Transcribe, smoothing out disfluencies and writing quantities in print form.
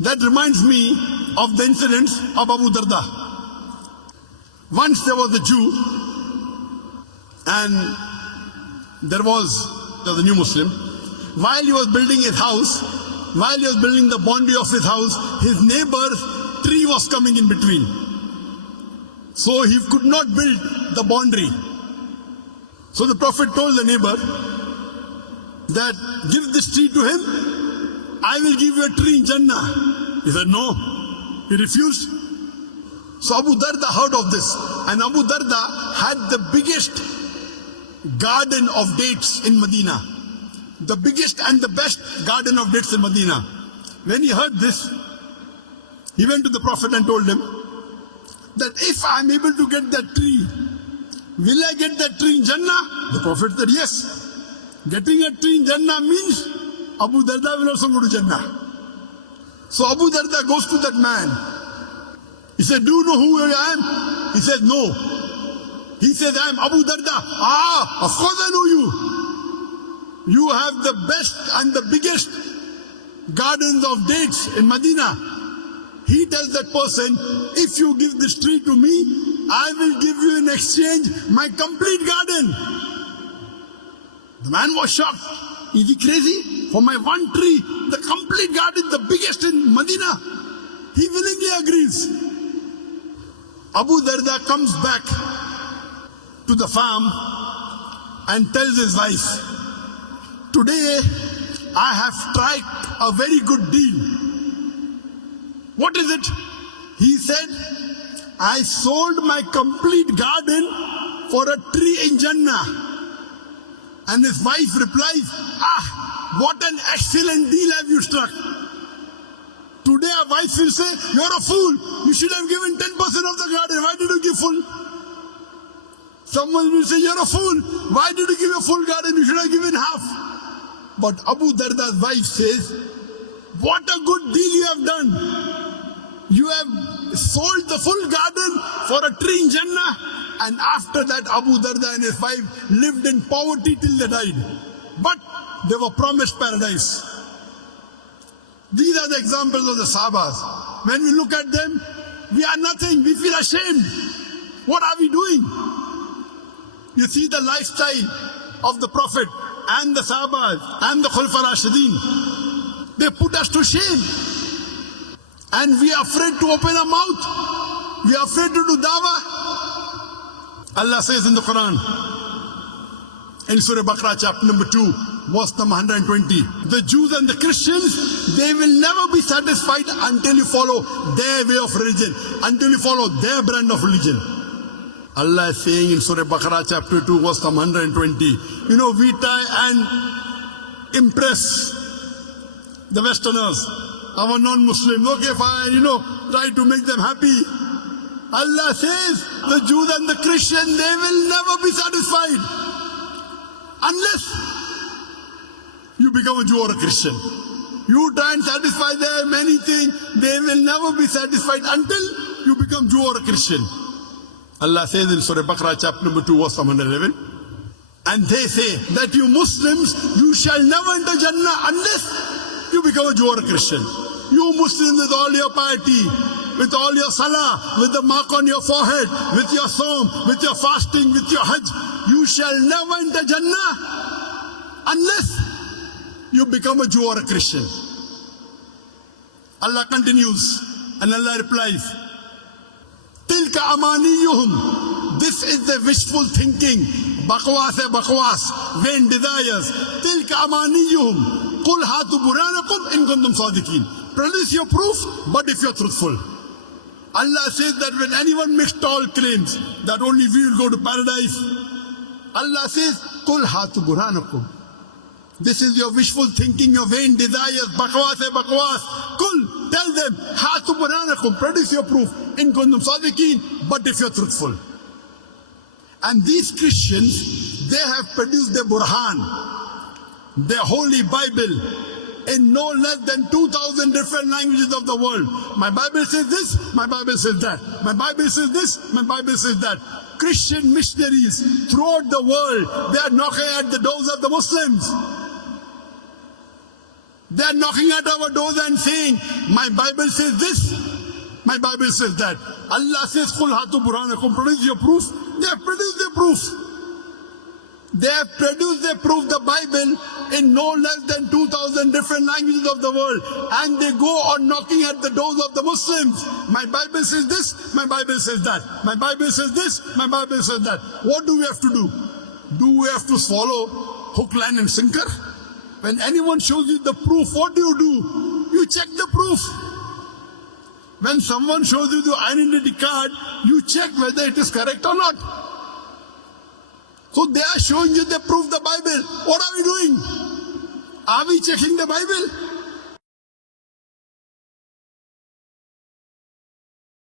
That reminds me of the incidents of Abu Darda. Once there was a Jew, and there was a new Muslim. While he was building his house, while he was building the boundary of his house, his neighbor's tree was coming in between. So he could not build the boundary. So the Prophet told the neighbor that, give this tree to him, I will give you a tree in Jannah. He said no. He refused. So Abu Darda heard of this, and Abu Darda had the biggest garden of dates in Medina. The biggest and the best garden of dates in Medina. When he heard this, he went to the Prophet and told him that if I am able to get that tree, will I get that tree in Jannah? The Prophet said yes. Getting a tree in Jannah means Abu Darda will also go to Jannah. So Abu Darda goes to that man. He said, do you know who I am? He said, no. He said, I am Abu Darda. Ah, of course I know you. You have the best and the biggest gardens of dates in Medina. He tells that person, if you give this tree to me, I will give you in exchange my complete garden. The man was shocked. Is he crazy? For my one tree, the complete garden, the biggest in Medina. He willingly agrees. Abu Darda comes back to the farm and tells his wife, today I have struck a very good deal. What is it? He said, I sold my complete garden for a tree in Jannah. And his wife replies, what an excellent deal have you struck. Today a wife will say, you're a fool. You should have given 10% of the garden. Why did you give full? Someone will say, you're a fool. Why did you give a full garden? You should have given half. But Abu Darda's wife says, what a good deal you have done. You have sold the full garden for a tree in Jannah. And after that, Abu Darda and his wife lived in poverty till they died. But they were promised paradise. These are the examples of the Sahabas. When we look at them, we are nothing. We feel ashamed. What are we doing? You see the lifestyle of the Prophet and the Sahabas and the Khulafa Rashidin. They put us to shame. And we are afraid to open our mouth. We are afraid to do dawah. Allah says in the Quran, in Surah Baqarah chapter number 2, verse number 120, the Jews and the Christians, they will never be satisfied until you follow their way of religion, until you follow their brand of religion. Allah is saying in Surah Baqarah chapter 2, verse number 120, you know, we try and impress the Westerners, our non-Muslims. Okay, fine, try to make them happy. Allah says, the Jews and the Christians, they will never be satisfied unless you become a Jew or a Christian. You try and satisfy them, anything, they will never be satisfied until you become Jew or a Christian. Allah says in Surah Baqarah chapter number 2, verse 111, and they say that you Muslims, you shall never enter Jannah unless you become a Jew or a Christian. You Muslims with all your piety, with all your salah, with the mark on your forehead, with your sawm, with your fasting, with your hajj, you shall never enter Jannah unless you become a Jew or a Christian. Allah continues and Allah replies, Tilka amaniyuhum. This is the wishful thinking. Bakwas hai bakwas, vain desires. Tilka amaniyuhum. Qul hatu buranakum in kuntum sadiqin. Produce your proof, but if you're truthful. Allah says that when anyone makes tall claims that only we will go to paradise, Allah says, Qul hatu buranakum. This is your wishful thinking, your vain desires. Bakwas hai bakwas. Qul, tell them, hatu buranakum. Produce your proof in kuntum sadiqin, but if you're truthful. And these Christians, they have produced their Burhan, their holy Bible, in no less than 2,000 different languages of the world. My Bible says this, my Bible says that. My Bible says this, my Bible says that. Christian missionaries throughout the world, they are knocking at the doors of the Muslims. They are knocking at our doors and saying, my Bible says this, my Bible says that. Allah says, Qul hatu burhanakum, produce your proof. They have produced their proof. They have produced their proof, the Bible, in no less than 2,000 different languages of the world. And they go on knocking at the doors of the Muslims. My Bible says this, my Bible says that. My Bible says this, my Bible says that. What do we have to do? Do we have to follow hook, line and sinker? When anyone shows you the proof, what do? You check the proof. When someone shows you the identity card, you check whether it is correct or not. So they are showing you the proof, the Bible. What are we doing? Are we checking the Bible?